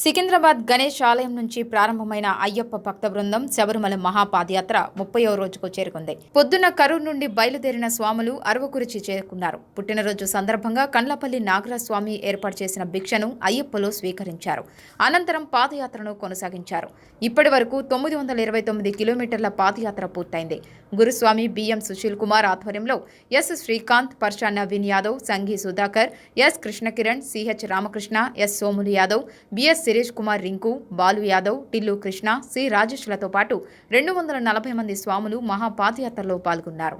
సికింద్రాబాద్ గణేష్ ఆలయం నుంచి ప్రారంభమైన అయ్యప్ప భక్త బృందం శబరిమల మహాపాదయాత్ర 30వ రోజుకు చేరుకుంది. పొద్దున్న కరూరు నుండి బయలుదేరిన స్వాములు అరవకురిచి చేరుకున్నారు. పుట్టినరోజు సందర్భంగా కండ్లపల్లి నాగరాజస్వామి ఏర్పాటు చేసిన భిక్షను అయ్యప్పలు స్వీకరించారు. అనంతరం పాదయాత్రను కొనసాగించారు. ఇప్పటి వరకు 929 కిలోమీటర్ల పాదయాత్ర పూర్తయింది. గురుస్వామి బిఎం సుశీల్ కుమార్ ఆధ్వర్యంలో S Srikanth, Parsha Naveen Yadav, Sanghi Sudhakar, S Krishnakiran, CH Ramakrishna, S Somulu Yadav, BS Shirish Kumar Rinku, Balu Yadav, Tillu Krishna, C రాజేష్లతో పాటు 240 మంది స్వాములు మహాపాదయాత్రలో పాల్గొన్నారు.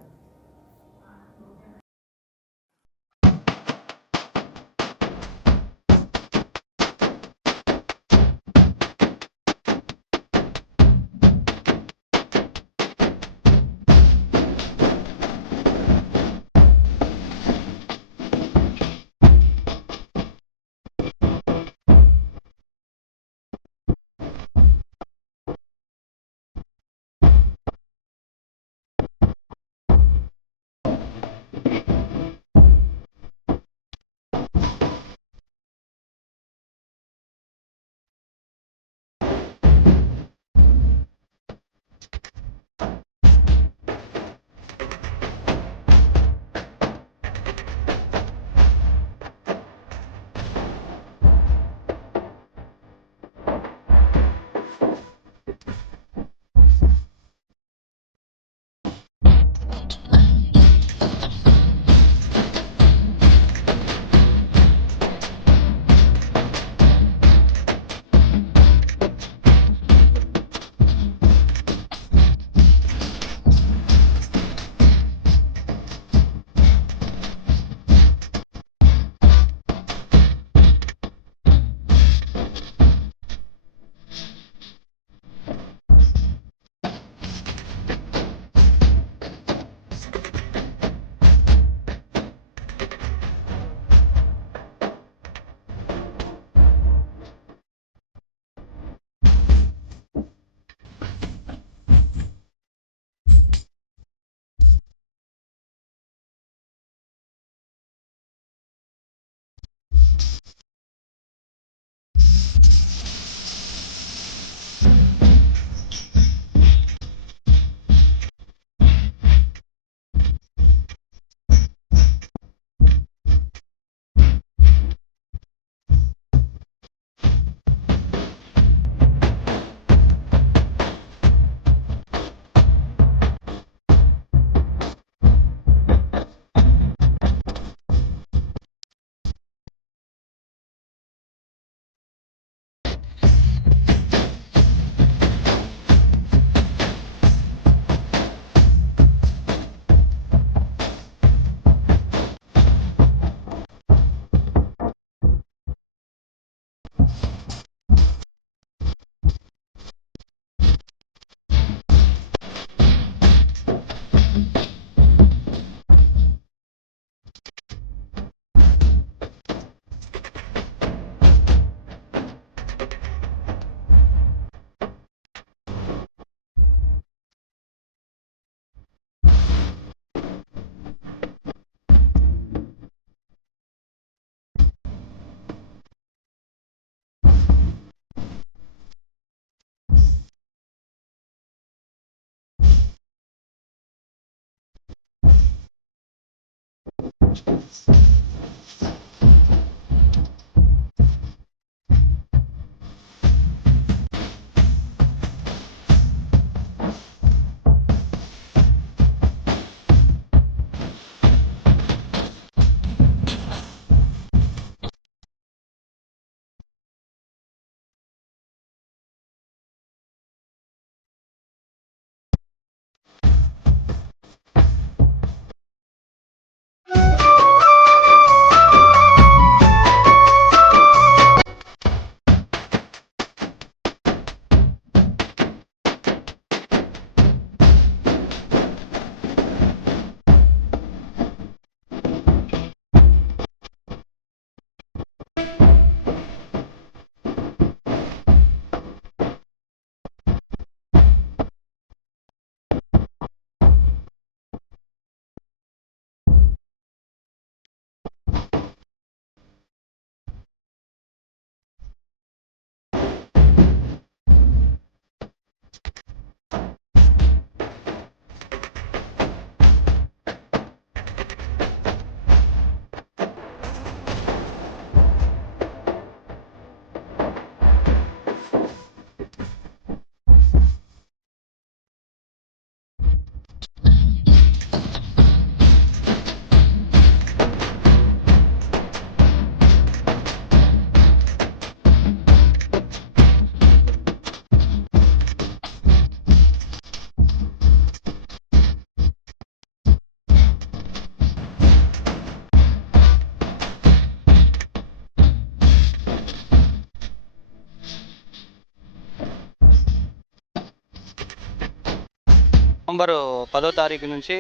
నవంబర్ 10వ తారీఖు నుంచి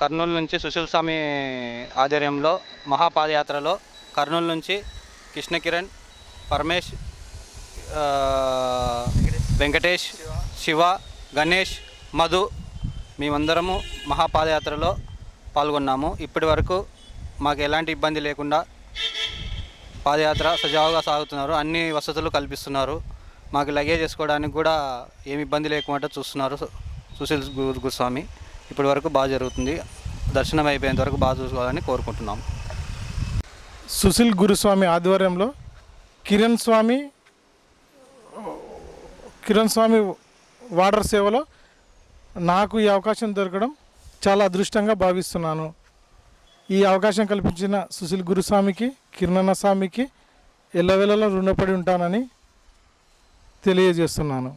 కర్నూలు నుంచి సుశీల్ స్వామి ఆధ్వర్యంలో మహాపాదయాత్రలో కర్నూలు నుంచి కృష్ణ కిరణ్, పరమేష్, వెంకటేష్, శివ, గణేష్, మధు మేమందరము మహాపాదయాత్రలో పాల్గొన్నాము. ఇప్పటి వరకు మాకు ఎలాంటి ఇబ్బంది లేకుండా పాదయాత్ర సజావుగా సాగుతున్నారు. అన్ని వసతులు కల్పిస్తున్నారు. మాకు లగేజ్ చేసుకోవడానికి కూడా ఏమి ఇబ్బంది లేకుండా చూస్తున్నారు సుశీల్ గురుస్వామి. ఇప్పటి వరకు బాగా జరుగుతుంది. దర్శనం అయిపోయేంత వరకు బాగా చూసుకోవాలని కోరుకుంటున్నాం. సుశీల్ గురుస్వామి ఆధ్వర్యంలో కిరణ్ స్వామి వాటర్ సేవలో నాకు ఈ అవకాశం దొరకడం చాలా అదృష్టంగా భావిస్తున్నాను. ఈ అవకాశం కల్పించిన సుశీల్ గురుస్వామికి, కిరణన్న స్వామికి ఎల్లవేళలా రుణపడి ఉంటానని తెలియజేస్తున్నాను.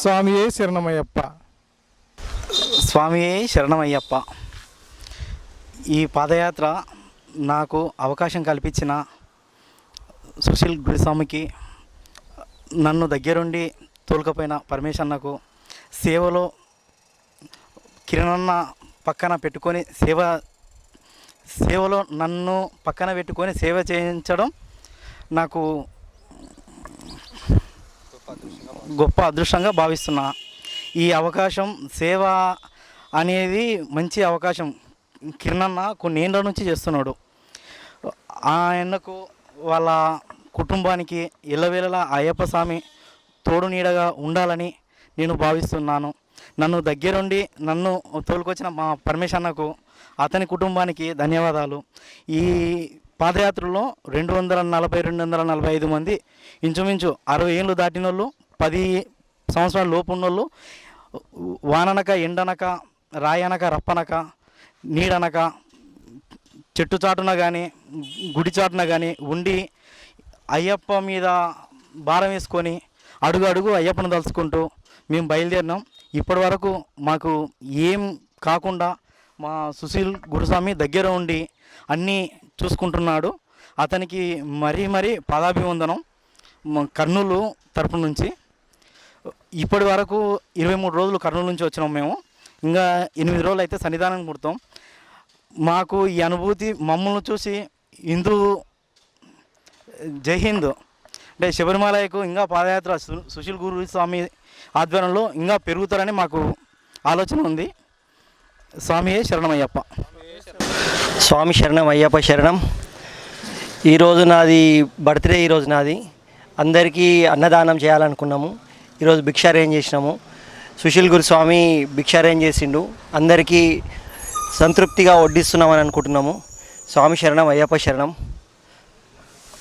స్వామియే శరణమయ్యప్ప. స్వామియే శరణమయ్యప్ప. ఈ పాదయాత్ర నాకు అవకాశం కల్పించిన సుశీల్ గురుస్వామికి, నన్ను దగ్గరుండి తోలుకపోయిన పరమేశ్వరన్నకు, సేవలో కిరణన్న పక్కన పెట్టుకొని సేవలో నన్ను పక్కన పెట్టుకొని సేవ చేయించడం నాకు గొప్ప అదృష్టంగా భావిస్తున్నా. ఈ అవకాశం, సేవ అనేది మంచి అవకాశం. కిరణన్న కొన్ని ఏళ్ళ నుంచి చేస్తున్నాడు. ఆయనకు వాళ్ళ కుటుంబానికి ఎల్లవేళలా అయ్యప్ప స్వామి తోడు నీడగా ఉండాలని నేను భావిస్తున్నాను. నన్ను దగ్గరుండి నన్ను తోలుకొచ్చిన మా పరమేశ్వరన్నకు, అతని కుటుంబానికి ధన్యవాదాలు. ఈ పాదయాత్రలో 245 మంది, ఇంచుమించు 60 ఏళ్ళు దాటిన వాళ్ళు, 10 సంవత్సరాల లోపు ఉన్నోళ్ళు, వాననక, ఎండనక, రాయనక, రప్పనక, నీడనక, చెట్టు చాటున కానీ గుడి చాటున కానీ ఉండి అయ్యప్ప మీద భారం వేసుకొని అడుగు అడుగు అయ్యప్పను తలుచుకుంటూ మేము బయలుదేరినాం. ఇప్పటి వరకు మాకు ఏం కాకుండా మా సుశీల్ గురుస్వామి దగ్గర ఉండి అన్నీ చూసుకుంటున్నాడు. అతనికి మరీ పాదాభివందనం కర్నూలు తరపు నుంచి. ఇప్పటి వరకు 23 రోజులు కర్నూలు నుంచి వచ్చినాం మేము. ఇంకా 8 రోజులు అయితే సన్నిధానం పుడతాం. మాకు ఈ అనుభూతి మమ్మల్ని చూసి హిందూ జై హింద్ అంటే శబరిమలకు ఇంకా పాదయాత్ర సుశీల్ గురుస్వామి ఆధ్వర్యంలో ఇంకా పెరుగుతారని మాకు ఆలోచన ఉంది. స్వామియే శరణమయ్యప్ప. స్వామి శరణం, అయ్యప్ప శరణం. ఈరోజు నాది బర్త్డే. ఈరోజు నాది అందరికీ అన్నదానం చేయాలనుకున్నాము. ఈరోజు భిక్ష అరేంజ్ చేసినాము. సుశీల్ గురుస్వామి భిక్ష అరేంజ్ చేసిండు. అందరికీ సంతృప్తిగా వడ్డిస్తున్నామని అనుకుంటున్నాము. స్వామి శరణం, అయ్యప్ప శరణం.